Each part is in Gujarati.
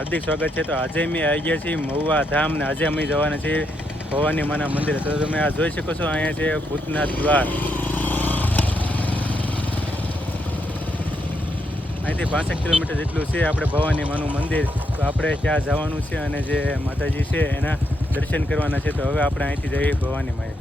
હાર્દિક સ્વાગત છે। તો આજે અમે આવી ગયા છીએ મહુવા ધામ ને આજે અમે જવાના છીએ ભવાની માના મંદિરે। તો તમે આ જોઈ શકો છો, અહીંયા છે ભૂતનાથ દ્વાર। અહીંથી 65 કિલોમીટર જેટલું છે આપણે ભવાની માનું મંદિર। તો આપણે ત્યાં જવાનું છે અને જે માતાજી છે એના દર્શન કરવાના છે। તો હવે આપણે અહીંથી જઈએ ભવાની માએ।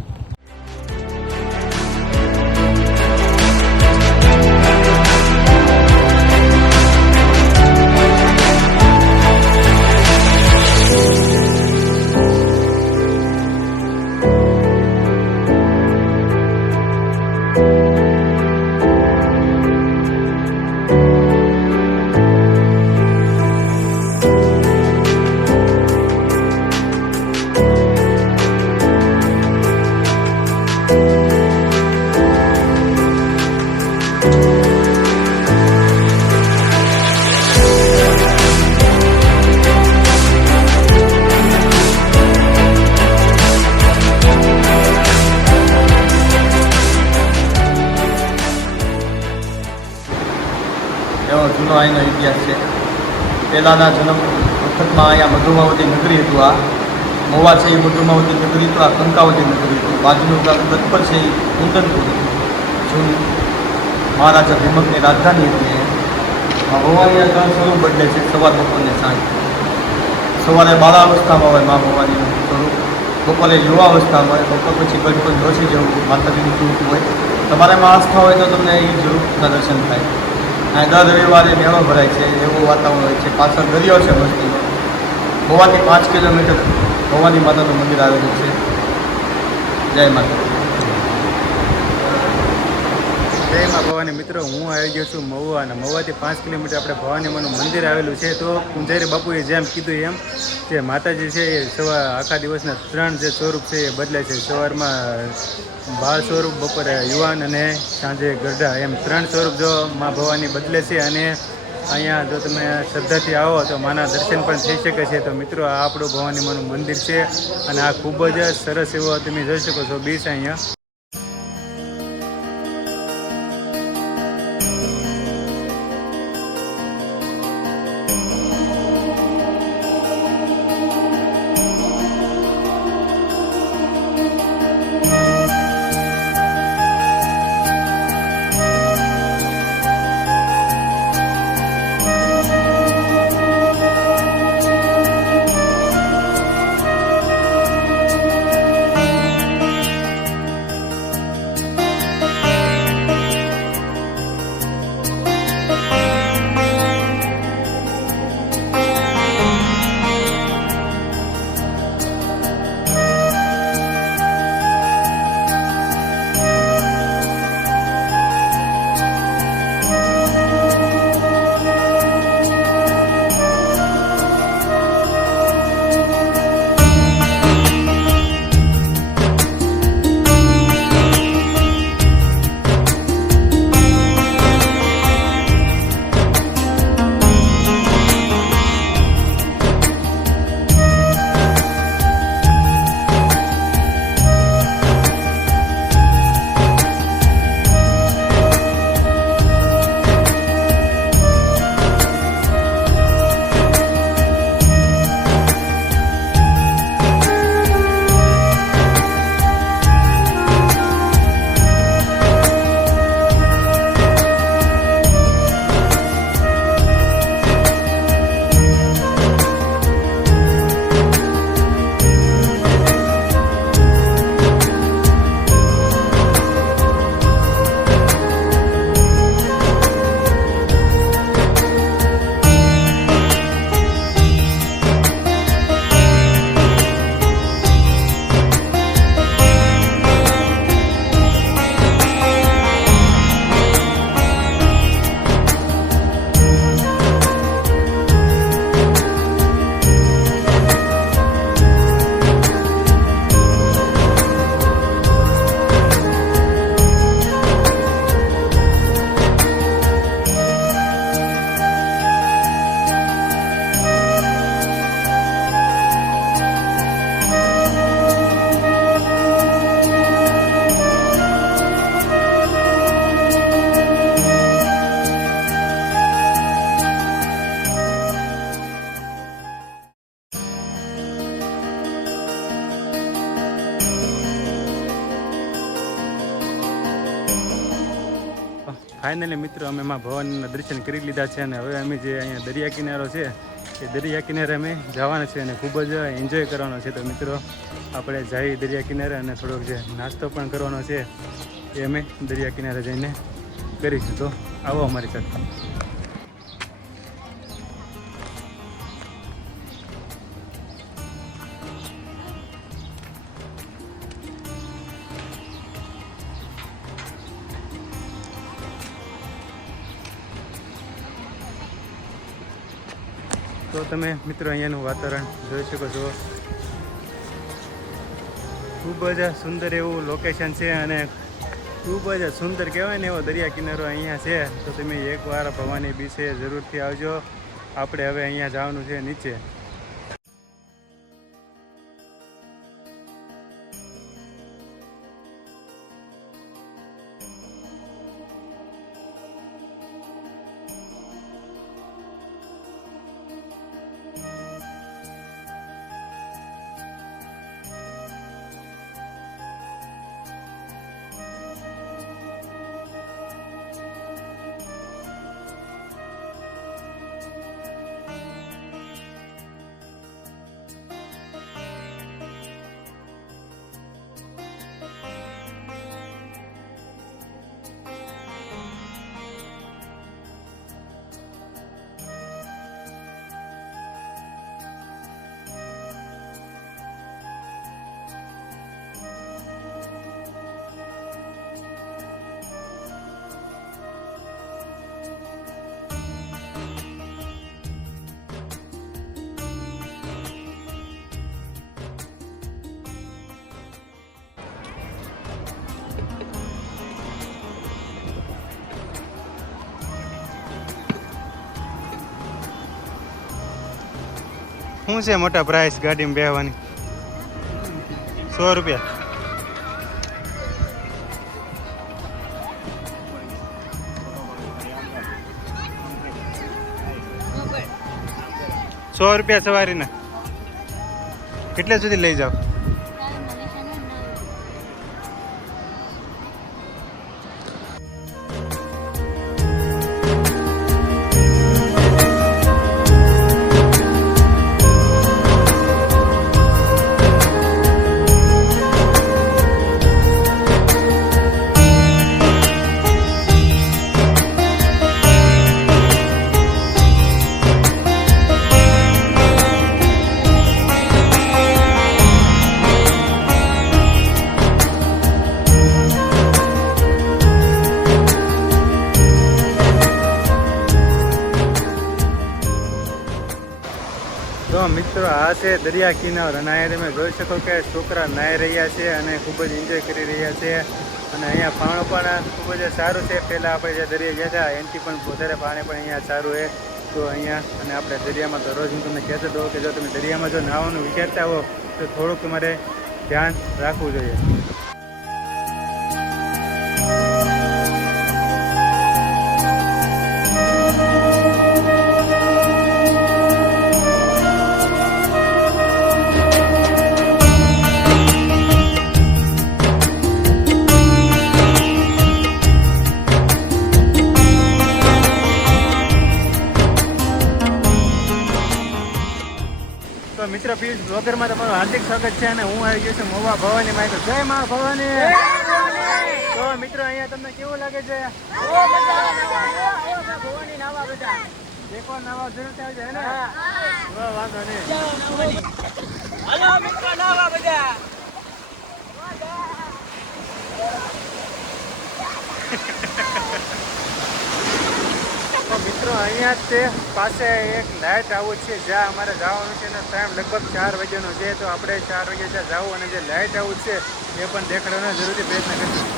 એવો જૂનો અહીંનો ઇતિહાસ છે। પહેલાંના જન્મ વખતમાં અહીંયા મધુમાવતી નગરી હતું। આ મહુવા છે એ મધુમાવતી નગરી હતું, આ કંકાવતી નગરી હતું। બાજુનું ગતપર છે એ કુંદનપુર જૂનું મહારાજા ભીમકની રાજધાની હતી। આ ભવાની ત્રણ સ્વરૂપ બદલે છે, સવાર બપોરને સાંજ। સવારે બાળાવસ્થામાં હોય મા ભવાનીનું સ્વરૂપ, બપોરે યુવાવસ્થામાં હોય, બપોર પછી ગઢપુર જોશી જેવું માતાજીનું સ્વરૂપ હોય। તમારામાં આસ્થા હોય તો તમને એ સ્વરૂપના દર્શન થાય। અને દર રવિવારે મેળો ભરાય છે, એવું વાતાવરણ હોય છે। પાછળ દરિયો છે મસ્તીનો। ભવાથી 5 કિલોમીટર ભવાની માતાનું મંદિર આવેલું છે। જય માતા। જય મા ભવાની। મિત્રો, હું આવી ગયો છું મહુવા અને મહુવાથી 5 કિલોમીટર આપણે ભવાની માનું મંદિર આવેલું છે। તો પૂંજારી બાપુએ જેમ કીધું એમ જે માતાજી છે એ સવાર આખા દિવસના 3 જે સ્વરૂપ છે એ બદલે છે। સવારમાં બાળ સ્વરૂપ, બપોરે યુવાન અને સાંજે ગરડા, એમ 3 સ્વરૂપ જો મા ભવાની બદલે છે। અને અહીંયા જો તમે શ્રદ્ધાથી આવો તો માના દર્શન પણ થઈ શકે છે। તો મિત્રો, આ આપણું ભવાની માનું મંદિર છે અને આ ખૂબ જ સરસ એવો તમે જોઈ શકો છો બીચ અહીંયા। ફાઇનલી મિત્રો અમે માં ભવાનીના દર્શન કરી લીધા છે અને હવે અમે જે અહીંયા દરિયા કિનારો છે એ દરિયા કિનારે અમે જવાના છે અને ખૂબ જ એન્જોય કરવાનો છે. તો મિત્રો આપણે જઈએ દરિયા કિનારે અને થોડોક જે નાસ્તો પણ કરવાનો છે એ અમે દરિયા કિનારે જઈને કરીશું. તો આવો અમારી સાથે. તો તમે મિત્રો અહીંયાનું વાતાવરણ જોઈ શકો છો. ખૂબ જ સુંદર એવું લોકેશન છે અને ખૂબ જ સુંદર કહેવાય ને એવો દરિયા કિનારો અહીંયા છે. તો તમે એકવાર ભવાની બીચે જરૂરથી આવજો. આપણે હવે અહીંયા જવાનું છે નીચે. શું છે મોટા પ્રાઇસ ગાડીમાં બેહવાની? 100 રૂપિયા. ₹100 સવારીના. કેટલા સુધી લઈ જાઓ? તો મિત્રો આ છે દરિયા કિનારો અને અહીંયા તમે જોઈ શકો કે છોકરા નાહી રહ્યા છે અને ખૂબ જ એન્જોય કરી રહ્યા છે. અને અહીંયા પાણી પણ ખૂબ જ સારું છે. પહેલાં આપણે જે દરિયા ગયા હતા એનાથી પણ વધારે પાણી પણ અહીંયા સારું છે. તો અહીંયા અને આપણે દરિયામાં તો રોજ હું તમને કહેતો હતો કે જો તમે દરિયામાં જો નાહવાનું વિચારતા હો તો થોડુંક તમારે ધ્યાન રાખવું જોઈએ. તો મિત્ર પિયુષ બ્લોગરમાં તમારું હાર્દિક સ્વાગત છે અને હું આવી ગયો છું મહુવા ભવાની માં. જય મા ભવાની. તો મિત્રો અહીંયા તમને કેવું લાગે છે? ભવાની નાવા બધા એકવાર નાવા જરૂર થાય છે ને? વાંધો નહીં. હાલો મિત્રો નાવા બધા. મિત્રો અહીંયા જ તે પાસે એક લાઇટ હાઉસ છે જ્યાં અમારે જવાનું છે અને ટાઈમ લગભગ 4 વાગ્યાનો છે. તો આપણે 4 વાગ્યા ત્યાં જવું અને જે લાઇટ હાઉસ છે એ પણ દેખાડવાનો જરૂરથી પ્રયત્ન કરીશું.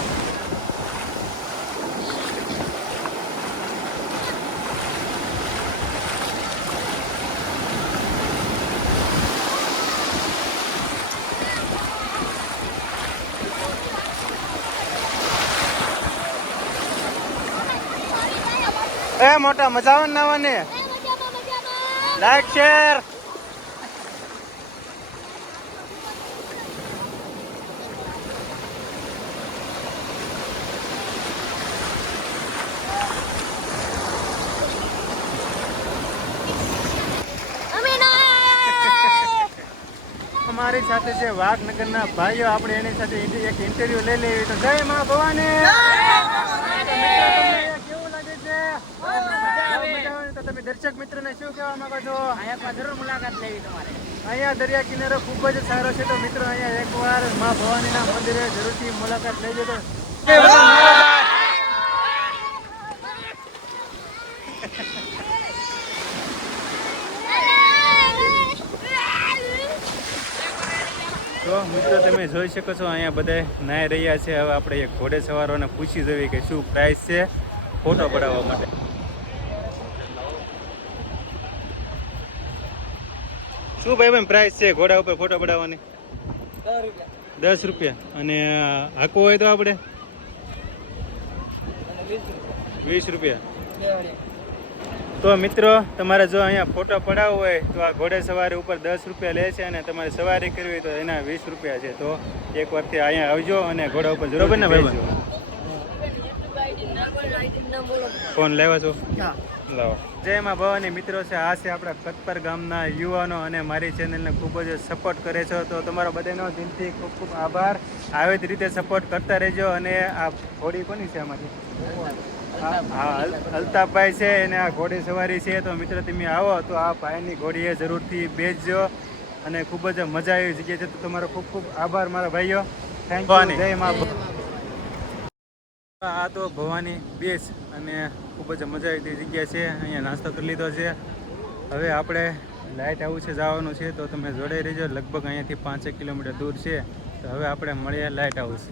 એ મોટા મજા આવે ને નાવાની? Like share. અમારી સાથે છે વાઘનગરના ભાઈઓ, આપણે એની સાથે એક ઇન્ટરવ્યુ લઈ લેવી. તો જય માં ભવાની. કેવું લાગે છે? મજા આવે. તો તમે દર્શક મિત્રોને શું કહેવા માંગો છો? અહીંયા જરૂર મુલાકાત લેવી તમારે. અહીંયા દરિયા કિનારો ખૂબ જ સારો છે. તો મિત્રો અહીંયા એકવાર માં ભવાનીના મંદિરે જરૂરથી મુલાકાત લેજો. તો તો મિત્રો તમે જોઈ શકો છો અહીંયા બધા નાહી રહ્યા છે. હવે આપણે એક ઘોડે સવારોને પૂછી જોઈએ કે શું પ્રાઇસ છે ફોટો પડાવવા માટે. શું ભાઈ પ્રાઇસ છે ઘોડા ઉપર ફોટો પડાવવાની? 10 રૂપિયા. અને હાંકવો હોય તો આપણે 20 રૂપિયા. તો મિત્રો તમારે જો અહીંયા ફોટો પડાવવો હોય તો આ ઘોડે સવારી ઉપર 10 રૂપિયા લે છે, અને તમારે સવારી કરવી હોય તો એના 20 રૂપિયા છે. તો એક વારથી અહીંયા આવજો અને ઘોડા ઉપર જરૂર ને ભાઈ. ફોન લેવા છો? લાવો. જય માં ભવાની મિત્રો છે. આ છે આપણા કતપર ગામના યુવાનો અને મારી ચેનલને ખૂબ જ સપોર્ટ કરે છે. તો તમારો બધાનો દિલથી ખૂબ ખૂબ આભાર. આવી જ રીતે સપોર્ટ કરતા રહેજો. અને આ ઘોડી કોની છે આમાંથી? હા, અલ્તાફભાઈ છે એને આ ઘોડી સવારી છે. તો મિત્રો તમે આવો તો આ ભાઈની ઘોડીએ જરૂરથી બેસજો અને ખૂબ જ મજા આવી જગ્યા છે. તો તમારો ખૂબ ખૂબ આભાર મારા ભાઈઓ. Thank you. જય માં. આ તો ભવાની બીચ અને ખૂબ જ મજા આવી જગ્યા છે. અહીંયા નાસ્તો કરી લીધો છે. હવે આપણે લાઇટ હાઉસ જવાનું છે. તો તમે જોડાઈ રહેજો. લગભગ અહીંયાથી 5 કિલોમીટર દૂર છે. તો હવે આપણે મળીએ લાઇટ હાઉસ.